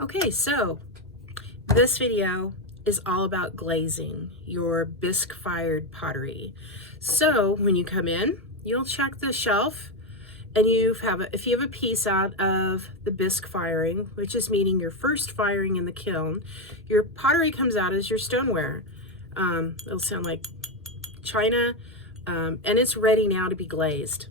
Okay, so this video is all about glazing your bisque fired pottery. So when you come in, you'll check the shelf and if you have a piece out of the bisque firing, which is meaning your first firing in the kiln, your pottery comes out as your stoneware. It'll sound like china, and it's ready now to be glazed.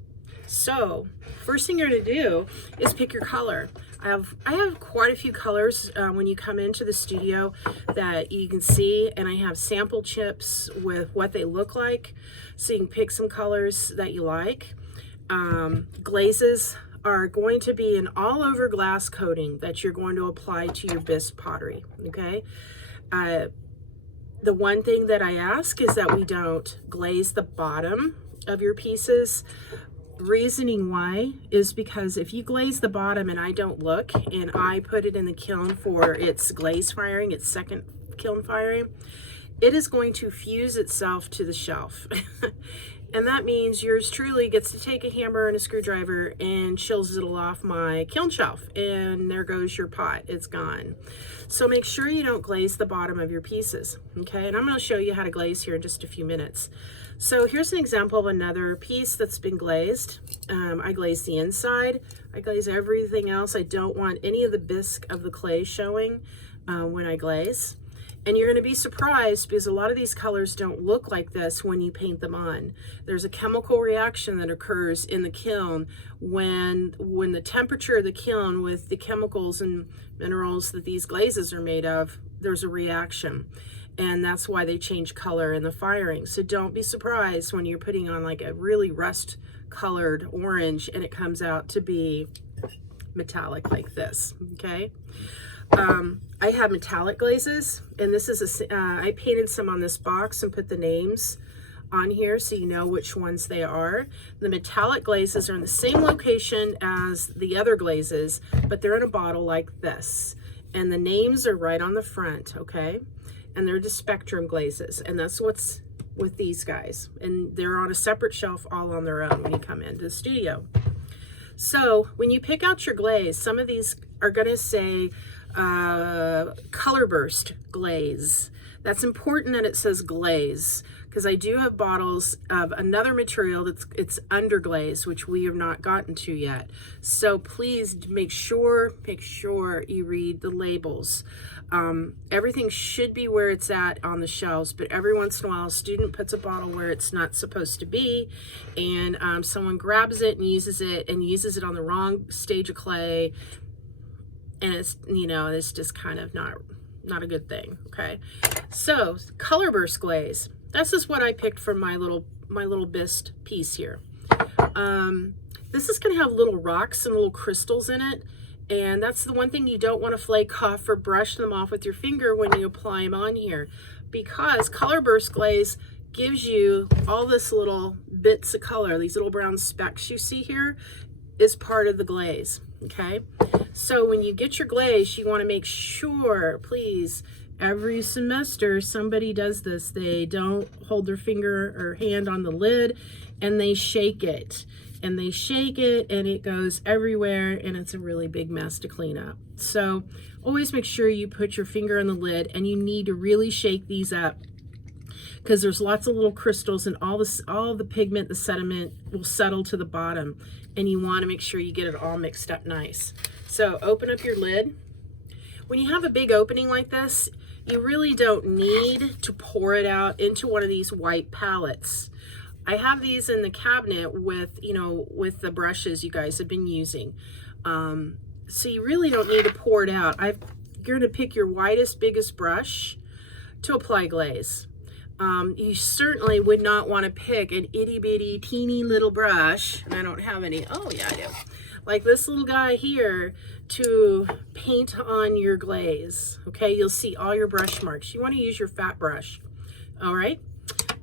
So first thing you're going to do is pick your color. I have quite a few colors when you come into the studio that you can see, and I have sample chips with what they look like, so you can pick some colors that you like. Glazes are going to be an all over glass coating that you're going to apply to your bisque pottery, okay? The one thing that I ask is that we don't glaze the bottom of your pieces. Reasoning why is because if you glaze the bottom and I don't look and I put it in the kiln for its glaze firing, its second kiln firing, it is going to fuse itself to the shelf. And that means yours truly gets to take a hammer and a screwdriver and chisel off my kiln shelf, and there goes your pot. It's gone. So make sure you don't glaze the bottom of your pieces, okay? And I'm going to show you how to glaze here in just a few minutes. So here's an example of another piece that's been glazed. I glaze the inside. I glaze everything else. I don't want any of the bisque of the clay showing when I glaze. And you're going to be surprised because a lot of these colors don't look like this when you paint them on. There's a chemical reaction that occurs in the kiln when the temperature of the kiln with the chemicals and minerals that these glazes are made of, there's a reaction. And that's why they change color in the firing. So don't be surprised when you're putting on like a really rust colored orange and it comes out to be metallic like this, okay? I have metallic glazes, and this is I painted some on this box and put the names on here so you know which ones they are. The metallic glazes are in the same location as the other glazes, but they're in a bottle like this, and the names are right on the front, okay? And they're the spectrum glazes, and that's what's with these guys, and they're on a separate shelf all on their own when you come into the studio. So when you pick out your glaze, some of these are going to say color burst glaze. That's important that it says glaze, because I do have bottles of another material it's underglaze, which we have not gotten to yet. So please make sure you read the labels. Everything should be where it's at on the shelves, but every once in a while a student puts a bottle where it's not supposed to be, and someone grabs it and uses it on the wrong stage of clay, and it's, you know, it's just kind of not a good thing, okay? So color burst glaze, this is what I picked from my little bisque piece here. This is going to have little rocks and little crystals in it, and that's the one thing you don't want to flake off or brush them off with your finger when you apply them on here, because color burst glaze gives you all this little bits of color. These little brown specks you see here is part of the glaze, okay? So when you get your glaze, you want to make sure, please, every semester somebody does this. They don't hold their finger or hand on the lid, and they shake it. And they shake it, and it goes everywhere, and it's a really big mess to clean up. So always make sure you put your finger on the lid, and you need to really shake these up, because there's lots of little crystals, and all the pigment, the sediment will settle to the bottom, and you want to make sure you get it all mixed up nice. So open up your lid. When you have a big opening like this, you really don't need to pour it out into one of these white palettes. I have these in the cabinet with, you know, with the brushes you guys have been using. So you really don't need to pour it out. You're going to pick your widest, biggest brush to apply glaze. You certainly would not want to pick an itty bitty teeny little brush, and I don't have any, oh yeah I do, like this little guy here, to paint on your glaze, okay? You'll see all your brush marks. You want to use your fat brush, all right?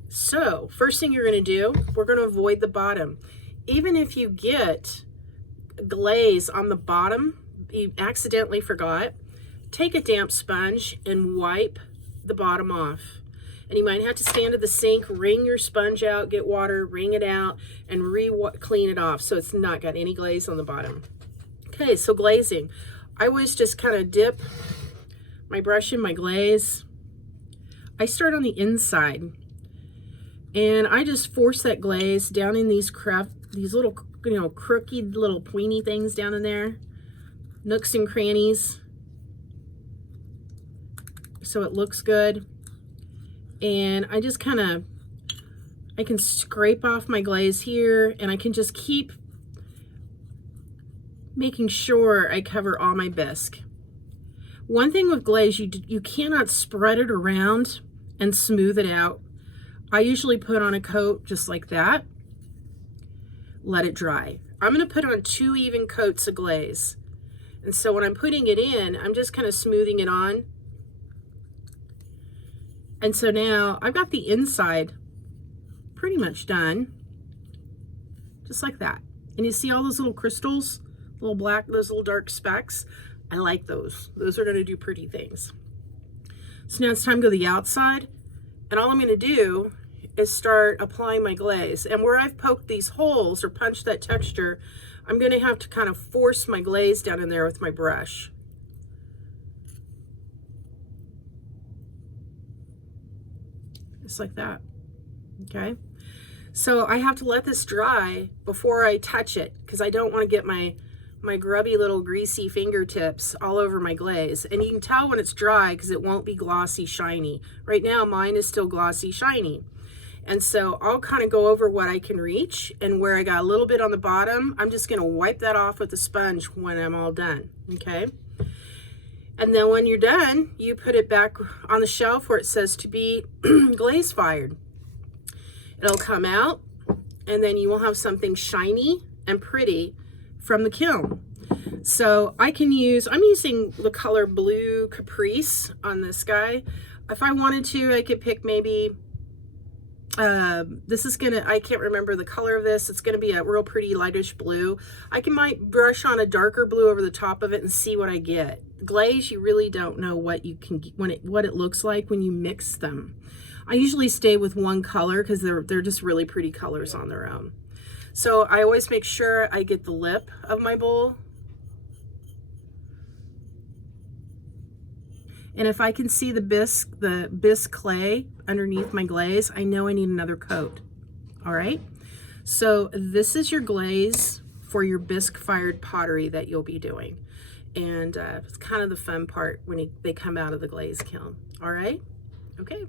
So first thing you're going to do, we're going to avoid the bottom. Even if you get glaze on the bottom, you accidentally forgot, take a damp sponge and wipe the bottom off. And you might have to stand at the sink, wring your sponge out, get water, wring it out, and clean it off so it's not got any glaze on the bottom. Okay, so glazing. I always just kind of dip my brush in my glaze. I start on the inside and I just force that glaze down in these little, you know, crooked little pointy things down in there, nooks and crannies, so it looks good. And I just kind of, I can scrape off my glaze here, and I can just keep making sure I cover all my bisque. One thing with glaze, you cannot spread it around and smooth it out. I usually put on a coat just like that, let it dry. I'm going to put on 2 even coats of glaze. And so when I'm putting it in, I'm just kind of smoothing it on. And so now I've got the inside pretty much done, just like that. And you see all those little crystals, little black, those little dark specks? I like those. Those are going to do pretty things. So now it's time to go to the outside. And all I'm going to do is start applying my glaze. And where I've poked these holes or punched that texture, I'm going to have to kind of force my glaze down in there with my brush. Just like that. Okay. So I have to let this dry before I touch it, because I don't want to get my grubby little greasy fingertips all over my glaze. And you can tell when it's dry because it won't be glossy shiny. Right now mine is still glossy shiny. And so I'll kind of go over what I can reach, and where I got a little bit on the bottom, I'm just going to wipe that off with a sponge when I'm all done. Okay. And then when you're done, you put it back on the shelf where it says to be glaze fired. It'll come out, and then you will have something shiny and pretty from the kiln. So I can use, I'm using the color Blue Caprice on this guy. If I wanted to, I could pick maybe, this is gonna, I can't remember the color of this. It's gonna be a real pretty lightish blue. Might brush on a darker blue over the top of it and see what I get. Glaze, you really don't know what you can, what it looks like when you mix them. I usually stay with one color because they're just really pretty colors on their own. So I always make sure I get the lip of my bowl. And if I can see the bisque clay underneath my glaze, I know I need another coat. All right. So this is your glaze for your bisque fired pottery that you'll be doing. And it's kind of the fun part when they come out of the glaze kiln. All right. Okay.